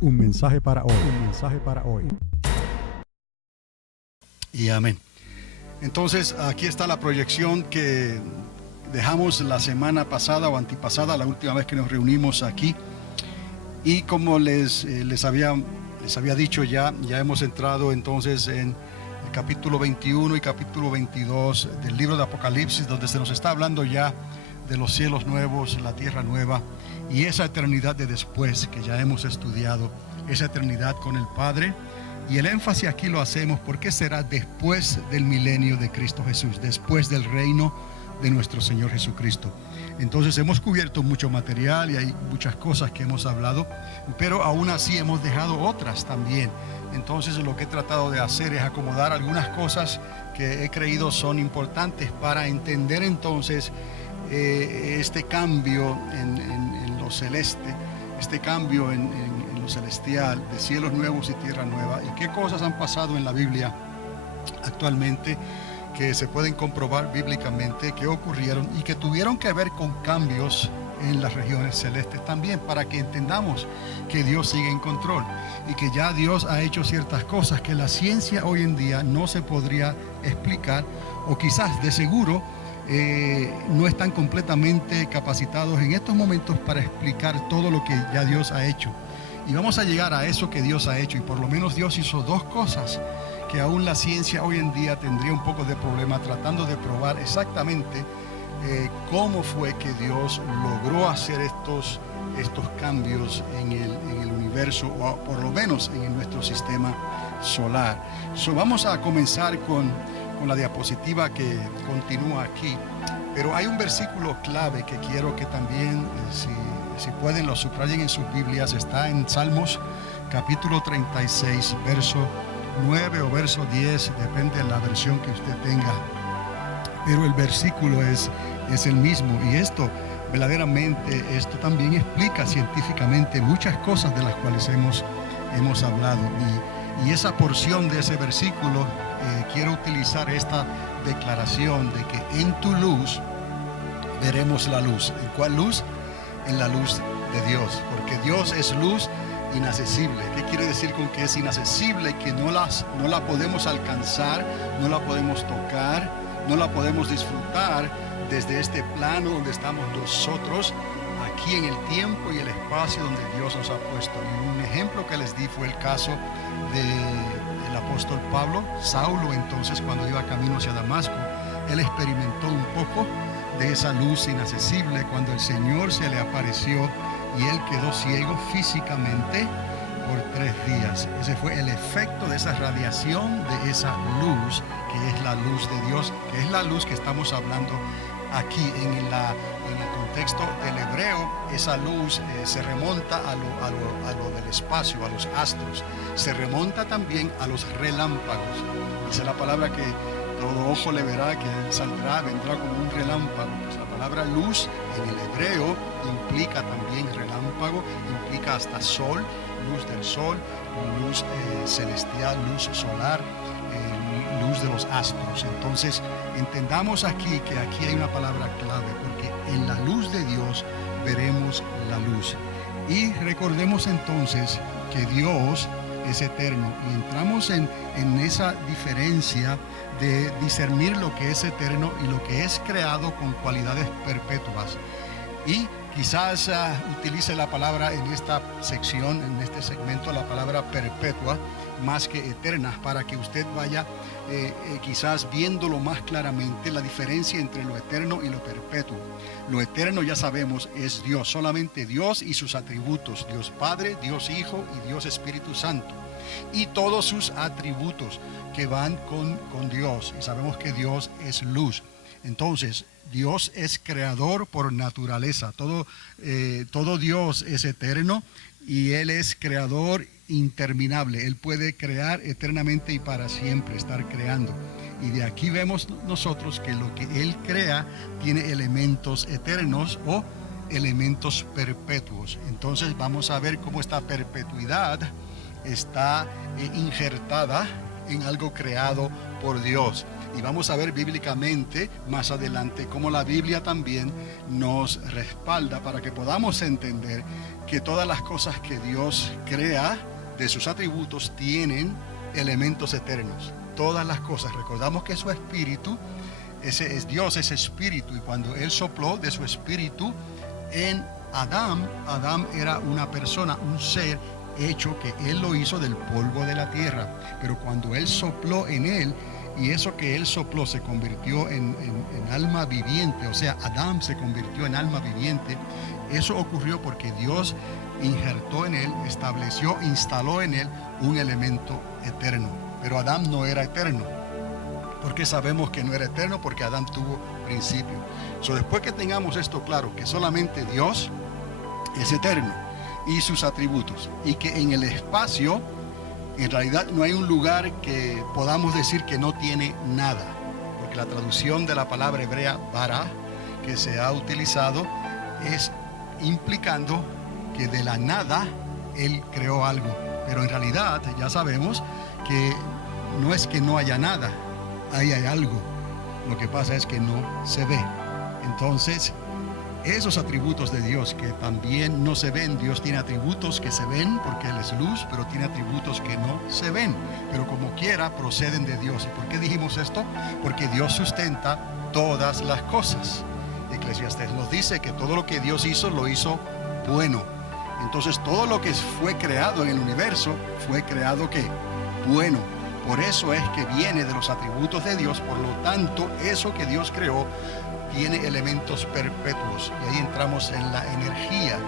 Un mensaje para hoy. Un mensaje para hoy. Y amén. Entonces, aquí está la proyección que dejamos la semana pasada o antipasada, la última vez que nos reunimos aquí. Y como les había dicho ya hemos entrado entonces en el capítulo 21 y capítulo 22 del libro de Apocalipsis, donde se nos está hablando ya de los cielos nuevos, la tierra nueva y esa eternidad de después que ya hemos estudiado, esa eternidad con el Padre. Y el énfasis aquí lo hacemos porque será después del milenio de Cristo Jesús, después del reino de nuestro Señor Jesucristo. Entonces hemos cubierto mucho material y hay muchas cosas que hemos hablado, pero aún así hemos dejado otras también. Entonces lo que he tratado de hacer es acomodar algunas cosas que he creído son importantes para entender entonces este cambio en lo celeste, este cambio en lo celestial, de cielos nuevos y tierra nueva, y qué cosas han pasado en la Biblia actualmente que se pueden comprobar bíblicamente que ocurrieron y que tuvieron que ver con cambios en las regiones celestes también, para que entendamos que Dios sigue en control y que ya Dios ha hecho ciertas cosas que la ciencia hoy en día no se podría explicar, o quizás de seguro no están completamente capacitados en estos momentos para explicar todo lo que ya Dios ha hecho. Y vamos a llegar a eso que Dios ha hecho, y por lo menos Dios hizo dos cosas que aún la ciencia hoy en día tendría un poco de problema tratando de probar exactamente cómo fue que Dios logró hacer estos cambios en el universo, o por lo menos en nuestro sistema solar. Vamos a comenzar con la diapositiva que continúa aquí, pero hay un versículo clave que quiero que también, si pueden, lo subrayen en sus Biblias. Está en Salmos capítulo 36, verso 9 o verso 10, depende de la versión que usted tenga, pero el versículo es el mismo, y esto también explica científicamente muchas cosas de las cuales hemos hablado, y esa porción de ese versículo quiero utilizar esta declaración de que en tu luz veremos la luz. ¿En cuál luz? En la luz de Dios, porque Dios es luz inaccesible. ¿Qué quiere decir con que es inaccesible? Que no la podemos alcanzar, no la podemos tocar, no la podemos disfrutar desde este plano donde estamos nosotros, aquí en el tiempo y el espacio donde Dios nos ha puesto. Y un ejemplo que les di fue el caso del apóstol Pablo. Saulo, entonces, cuando iba camino hacia Damasco, él experimentó un poco de esa luz inaccesible cuando el Señor se le apareció y él quedó ciego físicamente por 3 días. Ese fue el efecto de esa radiación, de esa luz, que es la luz de Dios, que es la luz que estamos hablando aquí en el contexto del hebreo. Esa luz se remonta a lo del espacio, a los astros. Se remonta también a los relámpagos. Dice la palabra que todo ojo le verá, que vendrá como un relámpago. Pues la palabra luz en el hebreo implica también relámpago, implica hasta sol, luz del sol, luz celestial, luz solar, luz de los astros. Entonces entendamos aquí que aquí hay una palabra clave, porque en la luz de Dios veremos la luz. Y recordemos entonces que Dios es eterno, y entramos en esa diferencia de discernir lo que es eterno y lo que es creado con cualidades perpetuas. Y quizás utilice la palabra en esta sección, en este segmento, la palabra perpetua más que eterna, para que usted vaya quizás viéndolo más claramente, la diferencia entre lo eterno y lo perpetuo. Lo eterno, ya sabemos, es Dios, solamente Dios y sus atributos, Dios Padre, Dios Hijo y Dios Espíritu Santo, y todos sus atributos que van con Dios, y sabemos que Dios es luz. Entonces Dios es creador por naturaleza, todo Dios es eterno, y Él es creador interminable. Él puede crear eternamente y para siempre, estar creando. Y de aquí vemos nosotros que lo que Él crea tiene elementos eternos o elementos perpetuos. Entonces vamos a ver cómo esta perpetuidad está injertada en algo creado por Dios. Y vamos a ver bíblicamente más adelante cómo la Biblia también nos respalda para que podamos entender que todas las cosas que Dios crea de sus atributos tienen elementos eternos. Todas las cosas. Recordamos que su espíritu, ese es Dios, es espíritu, y cuando Él sopló de su espíritu en Adán era una persona, un ser hecho que Él lo hizo del polvo de la tierra. Pero cuando Él sopló en él, y eso que Él sopló se convirtió en alma viviente, o sea, Adán se convirtió en alma viviente, eso ocurrió porque Dios injertó en él, estableció, instaló en él un elemento eterno. Pero Adán no era eterno. ¿Por qué sabemos que no era eterno? Porque Adán tuvo principio. Después que tengamos esto claro, que solamente Dios es eterno y sus atributos, y que en el espacio en realidad no hay un lugar que podamos decir que no tiene nada, porque la traducción de la palabra hebrea bara que se ha utilizado es implicando que de la nada Él creó algo, pero en realidad ya sabemos que no es que no haya nada, ahí hay algo, lo que pasa es que no se ve. Entonces, esos atributos de Dios que también no se ven, Dios tiene atributos que se ven porque Él es luz, pero tiene atributos que no se ven, pero como quiera proceden de Dios. ¿Y por qué dijimos esto? Porque Dios sustenta todas las cosas. Eclesiastés nos dice que todo lo que Dios hizo, lo hizo bueno. Entonces todo lo que fue creado en el universo, fue creado ¿qué? Bueno. Por eso es que viene de los atributos de Dios, por lo tanto, eso que Dios creó tiene elementos perpetuos. Y ahí entramos en la energía.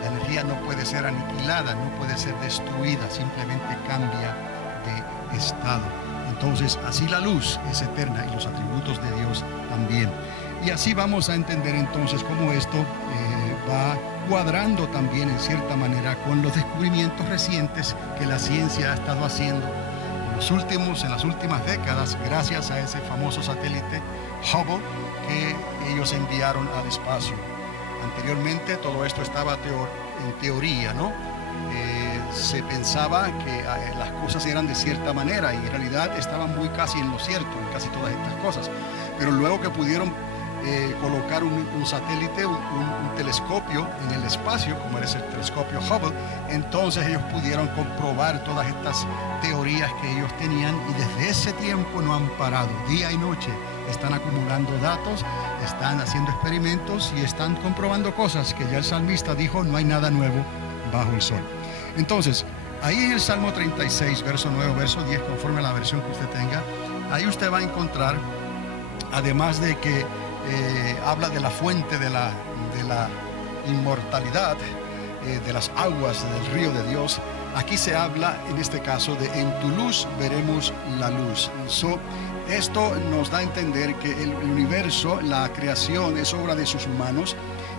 La energía no puede ser aniquilada, no puede ser destruida, simplemente cambia de estado. Entonces, así la luz es eterna y los atributos de Dios también. Y así vamos a entender entonces cómo esto va cuadrando también en cierta manera con los descubrimientos recientes que la ciencia ha estado haciendo en las últimas décadas, gracias a ese famoso satélite Hubble que ellos enviaron al espacio. Anteriormente todo esto estaba en teoría, ¿no? Se pensaba que las cosas eran de cierta manera y en realidad estaban muy casi en lo cierto en casi todas estas cosas. Pero luego que pudieron colocar un satélite, un telescopio en el espacio, como es el telescopio Hubble, entonces ellos pudieron comprobar todas estas teorías que ellos tenían y desde ese tiempo no han parado, día y noche están acumulando datos, están haciendo experimentos y están comprobando cosas que ya el salmista dijo, no hay nada nuevo bajo el sol. Entonces, ahí en el Salmo 36, verso 9, verso 10, conforme a la versión que usted tenga, ahí usted va a encontrar, además de que habla de la fuente de la inmortalidad, de las aguas del río de Dios, aquí se habla en este caso de en tu luz veremos la luz. Esto nos da a entender que el universo, la creación, es obra de sus manos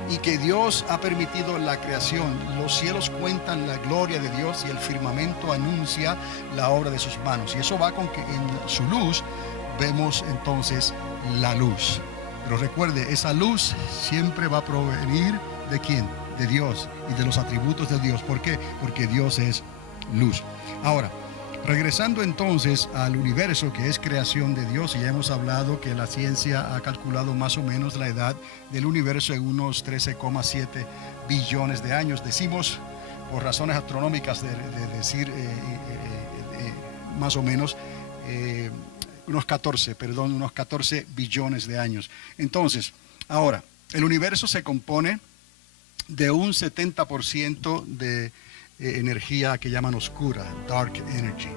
y que Dios ha permitido la creación. Los cielos cuentan la gloria de Dios y el firmamento anuncia la obra de sus manos. Y eso va con que en su luz vemos entonces la luz. Pero recuerde, esa luz siempre va a provenir ¿de quién? De Dios y de los atributos de Dios. ¿Por qué? Porque Dios es luz. Ahora, regresando entonces al universo que es creación de Dios, y ya hemos hablado que la ciencia ha calculado más o menos la edad del universo en unos 13,7 billones de años. Decimos, por razones astronómicas, de decir más o menos, unos 14 billones de años. Entonces, ahora, el universo se compone de un 70% de energía que llaman oscura, dark energy.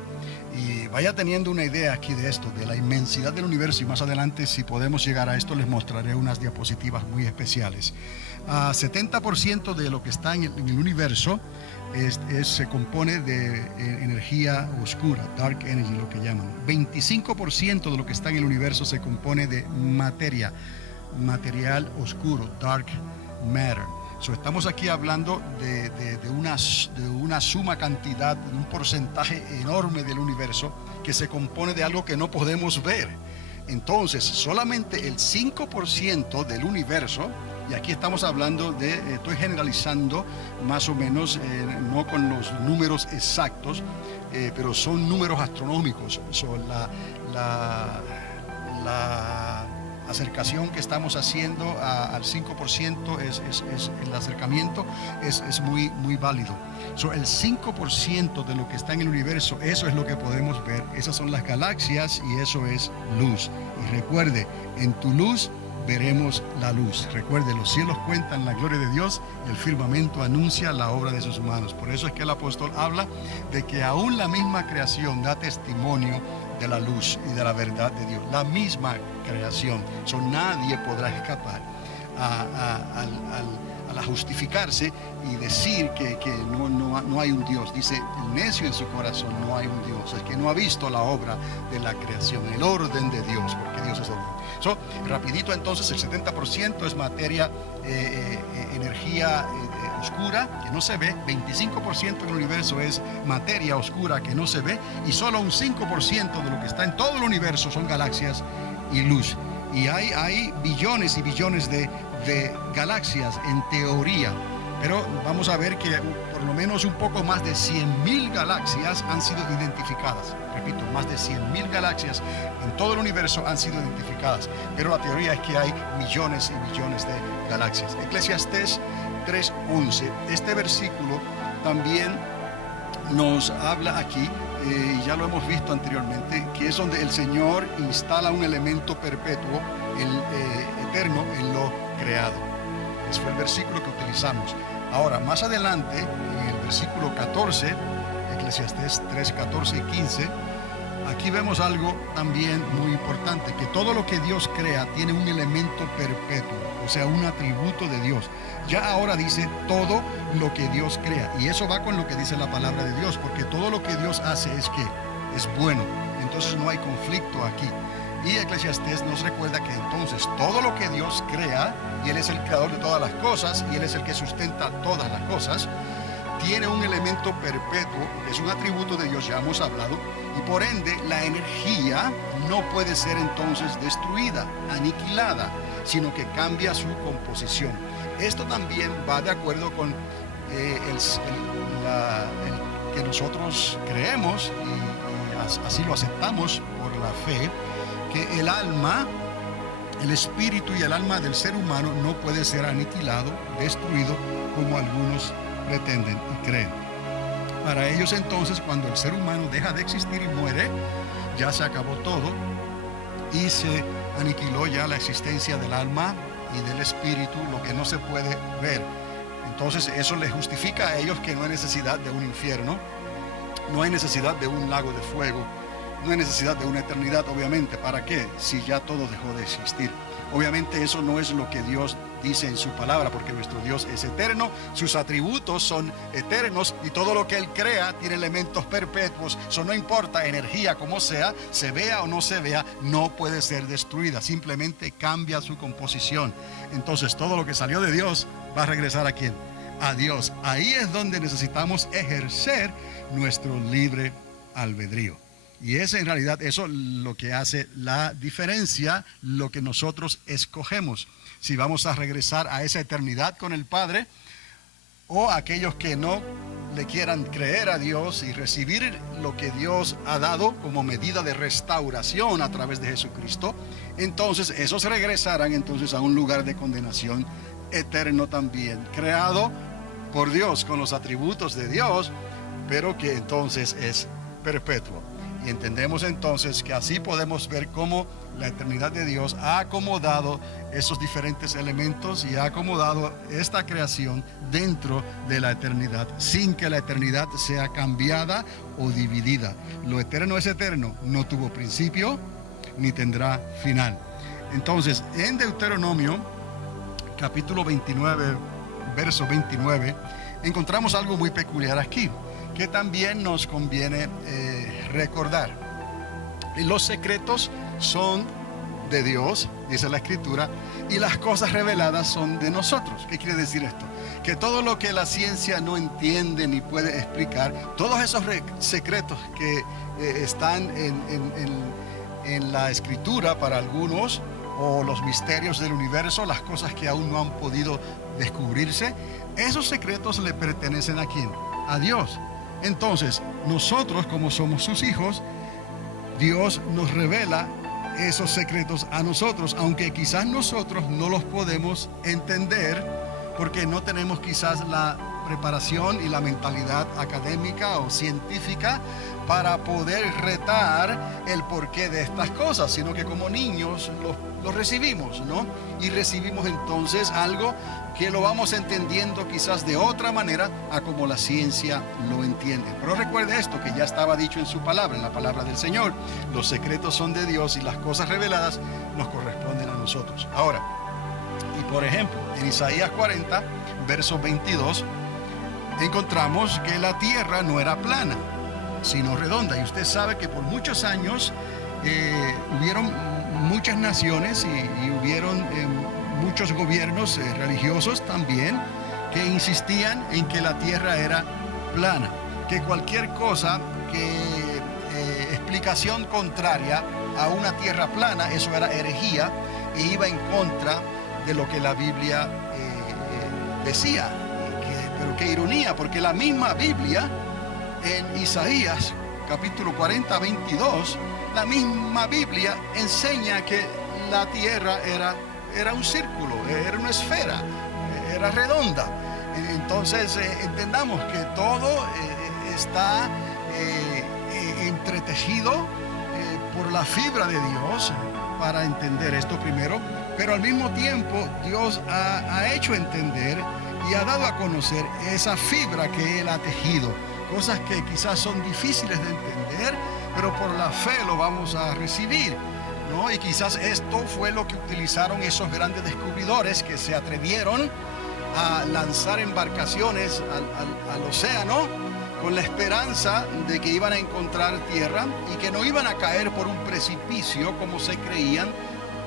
Y vaya teniendo una idea aquí de esto, de la inmensidad del universo, y más adelante, si podemos llegar a esto, les mostraré unas diapositivas muy especiales. 70% de lo que está en el universo se compone de energía oscura, dark energy, lo que llaman. 25% de lo que está en el universo se compone de material oscuro, dark matter. Estamos aquí hablando de una suma cantidad, de un porcentaje enorme del universo que se compone de algo que no podemos ver. Entonces, solamente el 5% del universo, y aquí estamos hablando estoy generalizando más o menos, no con los números exactos, pero son números astronómicos. la acercación que estamos haciendo al 5% el acercamiento es muy, muy válido. El 5% de lo que está en el universo, eso es lo que podemos ver. Esas son las galaxias y eso es luz. Y recuerde, en tu luz veremos la luz. Recuerde, los cielos cuentan la gloria de Dios y el firmamento anuncia la obra de sus manos. Por eso es que el apóstol habla de que aún la misma creación da testimonio de la luz y de la verdad de Dios. La misma creación. Nadie podrá escapar a justificarse y decir que no hay un Dios. Dice el necio en su corazón: no hay un Dios, el que no ha visto la obra de la creación, el orden de Dios, porque Dios es orden. Rapidito, entonces, el 70% es materia, energía oscura que no se ve, 25% del universo es materia oscura que no se ve, y solo un 5% de lo que está en todo el universo son galaxias y luz. Y hay billones y billones de galaxias en teoría, pero vamos a ver que por lo menos un poco más de 100.000 galaxias han sido identificadas. Repito, más de 100.000 galaxias en todo el universo han sido identificadas, pero la teoría es que hay millones y millones de galaxias. Eclesiastés 3:11, este versículo también nos habla aquí, ya lo hemos visto anteriormente, que es donde el Señor instala un elemento perpetuo, eterno en lo creado. Ese fue el versículo que utilizamos. Ahora, más adelante, en el versículo 14, Eclesiastés 3, 14 y 15, aquí vemos algo también muy importante, que todo lo que Dios crea tiene un elemento perpetuo, o sea, un atributo de Dios. Ya ahora dice todo lo que Dios crea, y eso va con lo que dice la palabra de Dios, porque todo lo que Dios hace es bueno, entonces no hay conflicto aquí. Y Eclesiastés nos recuerda que entonces todo lo que Dios crea, y Él es el creador de todas las cosas, y Él es el que sustenta todas las cosas, tiene un elemento perpetuo, que es un atributo de Dios, ya hemos hablado, y por ende la energía no puede ser entonces destruida, aniquilada, sino que cambia su composición. Esto también va de acuerdo con el que nosotros creemos, y así lo aceptamos por la fe, que el alma, el espíritu y el alma del ser humano no puede ser aniquilado, destruido, como algunos pretenden y creen. Para ellos entonces, cuando el ser humano deja de existir y muere, ya se acabó todo y se aniquiló ya la existencia del alma y del espíritu, lo que no se puede ver. Entonces eso les justifica a ellos que no hay necesidad de un infierno, no hay necesidad de un lago de fuego, no hay necesidad de una eternidad, obviamente. ¿Para qué? Si ya todo dejó de existir. Obviamente eso no es lo que Dios dice en su palabra, porque nuestro Dios es eterno, sus atributos son eternos y todo lo que Él crea tiene elementos perpetuos. Eso no importa, energía como sea, se vea o no se vea, no puede ser destruida, simplemente cambia su composición. Entonces todo lo que salió de Dios va a regresar ¿a quién? A Dios. Ahí es donde necesitamos ejercer nuestro libre albedrío. Y es en realidad eso lo que hace la diferencia, lo que nosotros escogemos. Si vamos a regresar a esa eternidad con el Padre, o aquellos que no le quieran creer a Dios y recibir lo que Dios ha dado como medida de restauración a través de Jesucristo, entonces esos regresarán entonces a un lugar de condenación eterno también, creado por Dios con los atributos de Dios, pero que entonces es perpetuo. Y entendemos entonces que así podemos ver cómo la eternidad de Dios ha acomodado esos diferentes elementos y ha acomodado esta creación dentro de la eternidad, sin que la eternidad sea cambiada o dividida. Lo eterno es eterno, no tuvo principio ni tendrá final. Entonces, en Deuteronomio, capítulo 29, verso 29, encontramos algo muy peculiar aquí, que también nos conviene recordar. Los secretos son de Dios, dice la Escritura, y las cosas reveladas son de nosotros. ¿Qué quiere decir esto? Que todo lo que la ciencia no entiende ni puede explicar, todos esos secretos que están en la Escritura para algunos, o los misterios del universo, las cosas que aún no han podido descubrirse, esos secretos le pertenecen ¿a quién? A Dios. Entonces, nosotros como somos sus hijos, Dios nos revela esos secretos a nosotros, aunque quizás nosotros no los podemos entender porque no tenemos quizás la preparación y la mentalidad académica o científica para poder retar el porqué de estas cosas, sino que como niños los recibimos, ¿no? Y recibimos entonces algo que lo vamos entendiendo quizás de otra manera a como la ciencia lo entiende. Pero recuerde esto que ya estaba dicho en su palabra, en la palabra del Señor: los secretos son de Dios y las cosas reveladas nos corresponden a nosotros. Ahora, y por ejemplo, en Isaías 40, verso 22, encontramos que la tierra no era plana, sino redonda. Y usted sabe que por muchos años hubieron muchas naciones y hubieron muchos gobiernos religiosos también que insistían en que la tierra era plana, que cualquier cosa explicación contraria a una tierra plana, eso era herejía e iba en contra de lo que la Biblia decía. Pero qué ironía, porque la misma Biblia en Isaías capítulo 40, 22, la misma Biblia enseña que la tierra era un círculo, era una esfera, era redonda. Entonces entendamos que todo está entretejido por la fibra de Dios para entender esto primero, pero al mismo tiempo Dios ha hecho entender y ha dado a conocer esa fibra que Él ha tejido, cosas que quizás son difíciles de entender, pero por la fe lo vamos a recibir, ¿no? Y quizás esto fue lo que utilizaron esos grandes descubridores que se atrevieron a lanzar embarcaciones al océano con la esperanza de que iban a encontrar tierra y que no iban a caer por un precipicio como se creían,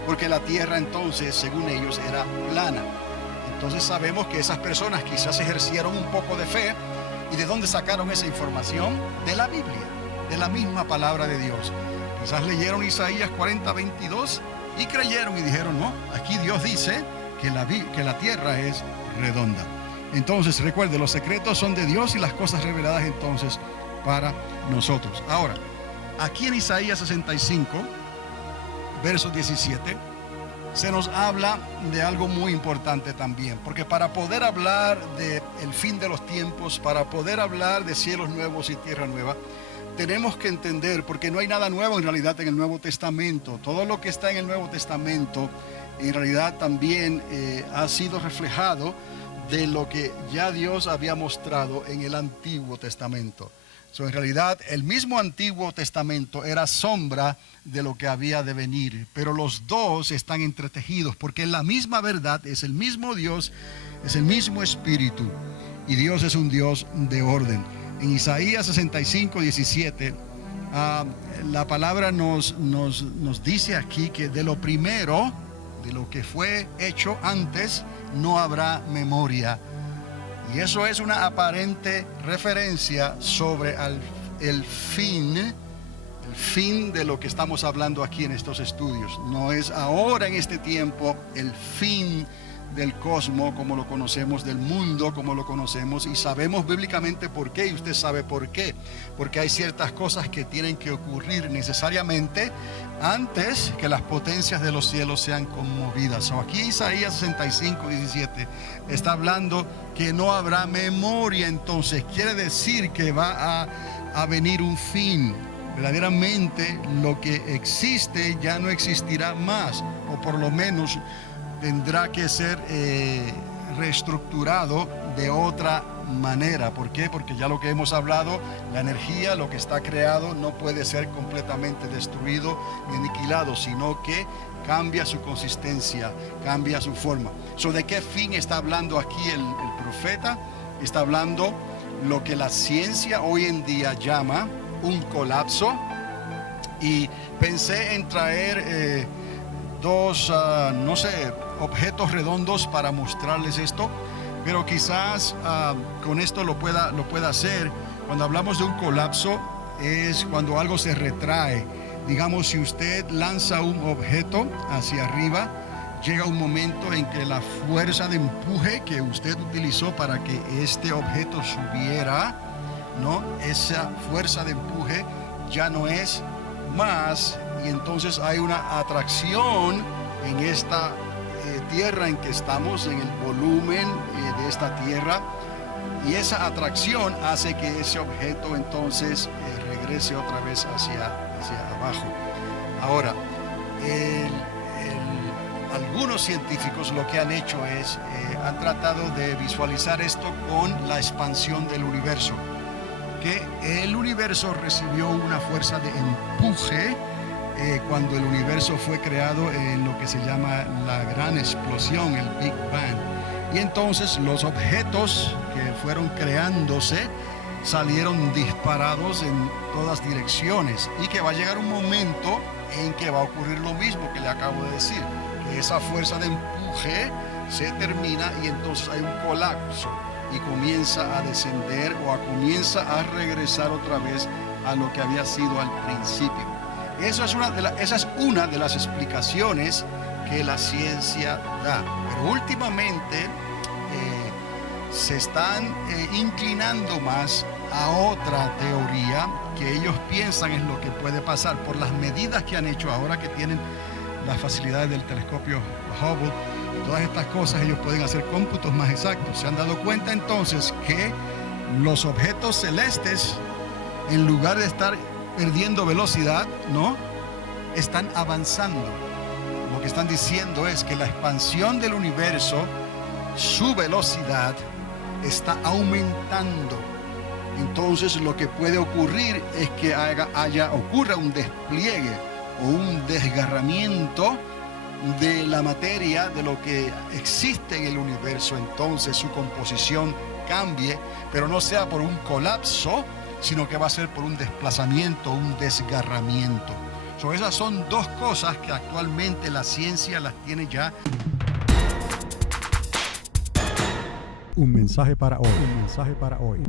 porque la tierra entonces, según ellos, era plana. Entonces sabemos que esas personas quizás ejercieron un poco de fe. ¿Y de dónde sacaron esa información? De la Biblia, de la misma palabra de Dios. Quizás leyeron Isaías 40, 22 y creyeron y dijeron: no, aquí Dios dice que la tierra es redonda. Entonces recuerde, los secretos son de Dios y las cosas reveladas entonces para nosotros. Ahora, aquí en Isaías 65, verso 17, se nos habla de algo muy importante también, porque para poder hablar del fin de los tiempos, para poder hablar de cielos nuevos y tierra nueva, tenemos que entender, porque no hay nada nuevo en realidad en el Nuevo Testamento. Todo lo que está en el Nuevo Testamento en realidad también ha sido reflejado de lo que ya Dios había mostrado en el Antiguo Testamento. En realidad el mismo Antiguo Testamento era sombra de lo que había de venir, pero los dos están entretejidos porque la misma verdad, es el mismo Dios, es el mismo Espíritu, y Dios es un Dios de orden. En Isaías 65, 17, la palabra nos dice aquí que de lo primero, de lo que fue hecho antes, no habrá memoria. Y eso es una aparente referencia sobre el fin de lo que estamos hablando aquí en estos estudios. No es ahora en este tiempo el fin del cosmos como lo conocemos, del mundo como lo conocemos, y sabemos bíblicamente por qué, y usted sabe por qué, porque hay ciertas cosas que tienen que ocurrir necesariamente antes que las potencias de los cielos sean conmovidas. Aquí Isaías 65, 17 está hablando que no habrá memoria. Entonces quiere decir que va a venir un fin. Verdaderamente lo que existe ya no existirá más, o por lo menos tendrá que ser reestructurado de otra manera. ¿Por qué? Porque ya lo que hemos hablado, la energía, lo que está creado, no puede ser completamente destruido ni aniquilado, sino que cambia su consistencia, cambia su forma. ¿De qué fin está hablando aquí el profeta? Está hablando lo que la ciencia hoy en día llama un colapso, y pensé en traer dos, objetos redondos para mostrarles esto, pero quizás con esto lo pueda hacer. Cuando hablamos de un colapso es cuando algo se retrae. Digamos, si usted lanza un objeto hacia arriba, llega un momento en que la fuerza de empuje que usted utilizó para que este objeto subiera, ¿no? Esa fuerza de empuje ya no es más y entonces hay una atracción en esta tierra en que estamos, en el volumen de esta tierra, y esa atracción hace que ese objeto entonces regrese otra vez hacia abajo. Ahora, algunos científicos lo que han hecho es, han tratado de visualizar esto con la expansión del universo, que el universo recibió una fuerza de empuje cuando el universo fue creado en lo que se llama la gran explosión, el Big Bang. Y entonces los objetos que fueron creándose salieron disparados en todas direcciones, y que va a llegar un momento en que va a ocurrir lo mismo que le acabo de decir, que esa fuerza de empuje se termina y entonces hay un colapso y comienza a descender o comienza a regresar otra vez a lo que había sido al principio. Esa es una de las explicaciones que la ciencia da, pero últimamente se están inclinando más a otra teoría que ellos piensan es lo que puede pasar por las medidas que han hecho ahora que tienen las facilidades del telescopio Hubble. Todas estas cosas ellos pueden hacer cómputos más exactos. Se han dado cuenta entonces que los objetos celestes, en lugar de estar perdiendo velocidad, no, están avanzando. Lo que están diciendo es que la expansión del universo, su velocidad está aumentando. Entonces lo que puede ocurrir es que ocurra un despliegue o un desgarramiento de la materia, de lo que existe en el universo. Entonces su composición cambie, pero no sea por un colapso, sino que va a ser por un desplazamiento, un desgarramiento. Esas son dos cosas que actualmente la ciencia las tiene ya. Un mensaje para hoy. Un mensaje para hoy.